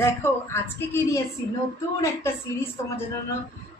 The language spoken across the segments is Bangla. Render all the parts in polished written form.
দেখো আজকে কি নিয়ে এসেছি, নতুন একটা সিরিজ তোমাদের জন্য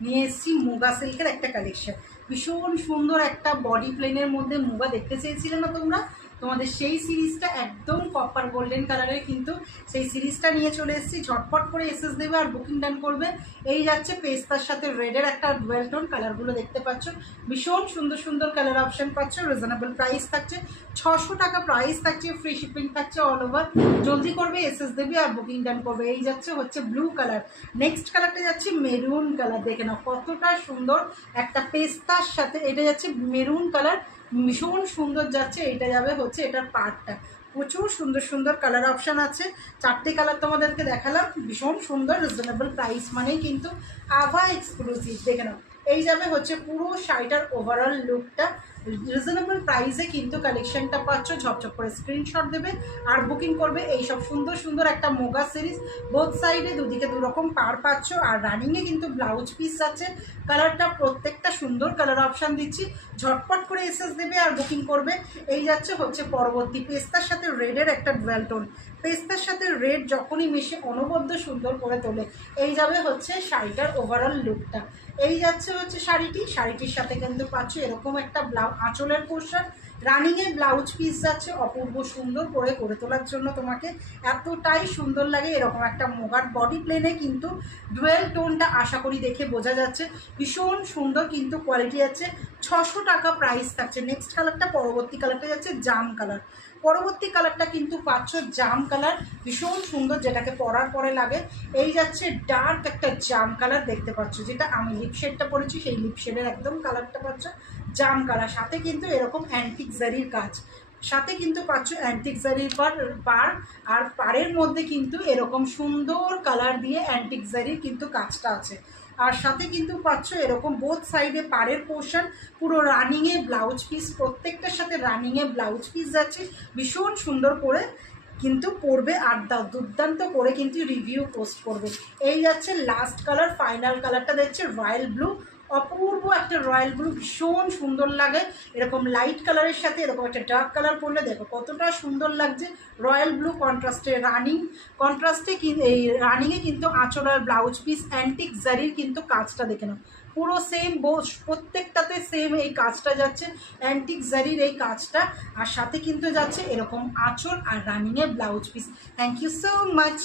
নিয়ে এসেছি। মুগা সিল্কের একটা কালেকশন, ভীষণ সুন্দর একটা বডি প্লেনের মধ্যে মুগা দেখতে চেয়েছিলে না তোমরা? তোমাদের সেই সিরিজটা একদম কপার গোল্ডেন কালারের, কিন্তু সেই সিরিজটা নিয়ে চলে এসেছি। ঝটপট করে এসএস দেবে আর বুকিং ডান করবে। এই যাচ্ছে পেস্তার সাথে রেডের একটা ডুয়েল টোন, কালারগুলো দেখতে পাচ্ছ, ভীষণ সুন্দর সুন্দর কালার অপশন পাচ্ছ। রিজনেবল প্রাইস থাকছে, 600 টাকা প্রাইস থাকছে, ফ্রি শিপিং থাকছে অল ওভার। জলদি করবে, এসএস দেবে আর বুকিং ডান করবে। এই যাচ্ছে হচ্ছে ব্লু কালার, নেক্সট কালারটা যাচ্ছে মেরুন কালার। দেখে নাও কতটা সুন্দর একটা পেস্তার সাথে, এটা যাচ্ছে মেরুন কালার, ভীষণ সুন্দর যাচ্ছে। এটা যাবে হচ্ছে এটার পার্টটা, প্রচুর সুন্দর সুন্দর কালার অপশান আছে। 4টে কালার তোমাদেরকে দেখালাম, ভীষণ সুন্দর। রিজনেবল প্রাইস মানেই কিন্তু আভা এক্সক্লুসিভ। দেখে নাও, এই যাবে হচ্ছে পুরো শাড়িটার ওভারঅল লুকটা। রিজনেবল প্রাইসে কিন্তু কালেকশনটা পাচ্ছ। ঝপঝপ করে স্ক্রিনশট দেবে আর বুকিং করবে। এই সব সুন্দর সুন্দর একটা মোগা সিরিজ, বোথ সাইডে দুদিকে দুরকম পার পাচ্ছ। আর রানিংয়ে কিন্তু ব্লাউজ পিস আছে। কালারটা প্রত্যেকটা সুন্দর কালার অপশান দিচ্ছি, ঝটপট করে এসএস দেবে আর বুকিং করবে। এই যাচ্ছে হচ্ছে পরবর্তী পেস্তার সাথে রেডের একটা ডুয়াল টোন। পেস্তার সাথে রেড যখনই মিশে অনবদ্য সুন্দর করে তোলে। এই যাবে হচ্ছে শাড়িটার ওভারঅল লুকটা। এই যাচ্ছে হচ্ছে শাড়িটির সাথে কিন্তু পাচ্ছ এরকম একটা আঁচলের পোর্শন। রানিংয়ে ব্লাউজ পিস যাচ্ছে, অপূর্ব সুন্দর করে করে তোলার জন্য তোমাকে এতটাই সুন্দর লাগে। এরকম একটা মোগার বডি প্লেনে কিন্তু ডুয়েল টোনটা আশা করি দেখে বোঝা যাচ্ছে, ভীষণ সুন্দর কিন্তু কোয়ালিটি আছে। 600 টাকা প্রাইস থাকছে। নেক্সট কালারটা, পরবর্তী কালারটা যাচ্ছে জাম কালার। পরবর্তী কালারটা কিন্তু পাচ্ছ জাম কালার, ভীষণ সুন্দর, যেটাকে পরার পরে লাগে। এই যাচ্ছে ডার্ক একটা জাম কালার দেখতে পাচ্ছ, যেটা আমি লিপ শেডটা পরেছি সেই লিপ শেডের একদম কালারটা পাচ্ছ জাম কালার। সাথে কিন্তু এরকম অ্যান্টিক জারির কাজ, সাথে কিন্তু পাচ্ছ অ্যান্টিক জারির পার। আর পাড়ের মধ্যে কিন্তু এরকম সুন্দর কালার দিয়ে অ্যান্টিক জারির কিন্তু কাজটা আছে। আর সাথে কিন্তু পাচ্ছ এরকম বোথ সাইডে পাড়ের পোর্শন, পুরো রানিংয়ে ব্লাউজ পিস, প্রত্যেকটার সাথে রানিংয়ে ব্লাউজ পিস যাচ্ছে, ভীষণ সুন্দর করে কিন্তু পরবে। আর দুর্দান্ত করে কিন্তু রিভিউ পোস্ট করবে। এই যাচ্ছে লাস্ট কালার, ফাইনাল কালারটা দেখছে রয়্যাল ব্লু। অপূর্ব একটা রয়্যাল ব্লু, ভীষণ সুন্দর লাগে। এরকম লাইট কালারের সাথে এরকম একটা ডার্ক কালার পরলে দেখো কতটা সুন্দর লাগছে। রয়্যাল ব্লু কন্ট্রাস্টে রানিং, কন্ট্রাস্টে এই রানিংয়ে কিন্তু আঁচল আর ব্লাউজ পিস অ্যান্টিক জারির কিন্তু কাজটা দেখে নাও, পুরো সেম প্রত্যেকটাতে সেম এই কাজটা যাচ্ছে, অ্যান্টিক জারির এই কাজটা। আর সাথে কিন্তু যাচ্ছে এরকম আঁচল আর রানিংয়ে blouse piece. Thank you so much.